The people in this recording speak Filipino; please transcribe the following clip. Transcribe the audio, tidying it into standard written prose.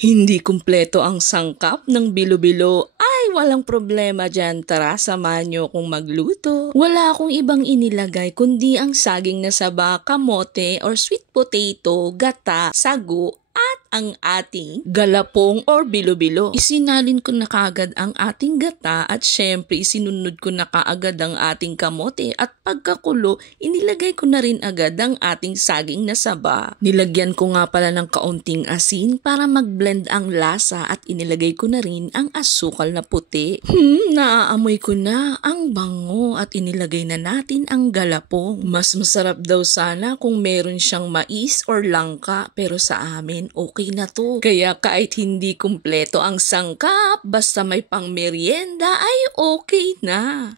Hindi kumpleto ang sangkap ng bilo-bilo ay walang problema dyan. Tara, samahan nyo akong magluto. Wala akong ibang inilagay kundi ang saging na saba, kamote or sweet potato, gata, sago, at ang ating galapong or bilo-bilo. Isinalin ko na kaagad ang ating gata at syempre isinunod ko na kaagad ang ating kamote at pagkakulo, inilagay ko na rin agad ang ating saging na saba. Nilagyan ko nga pala ng kaunting asin para mag-blend ang lasa at inilagay ko na rin ang asukal na puti. Naaamoy ko na ang bango at inilagay na natin ang galapong. Mas masarap daw sana kung meron siyang mais or langka pero sa amin okay na to. Kaya kahit hindi kumpleto ang sangkap, basta may pang merienda ay okay na.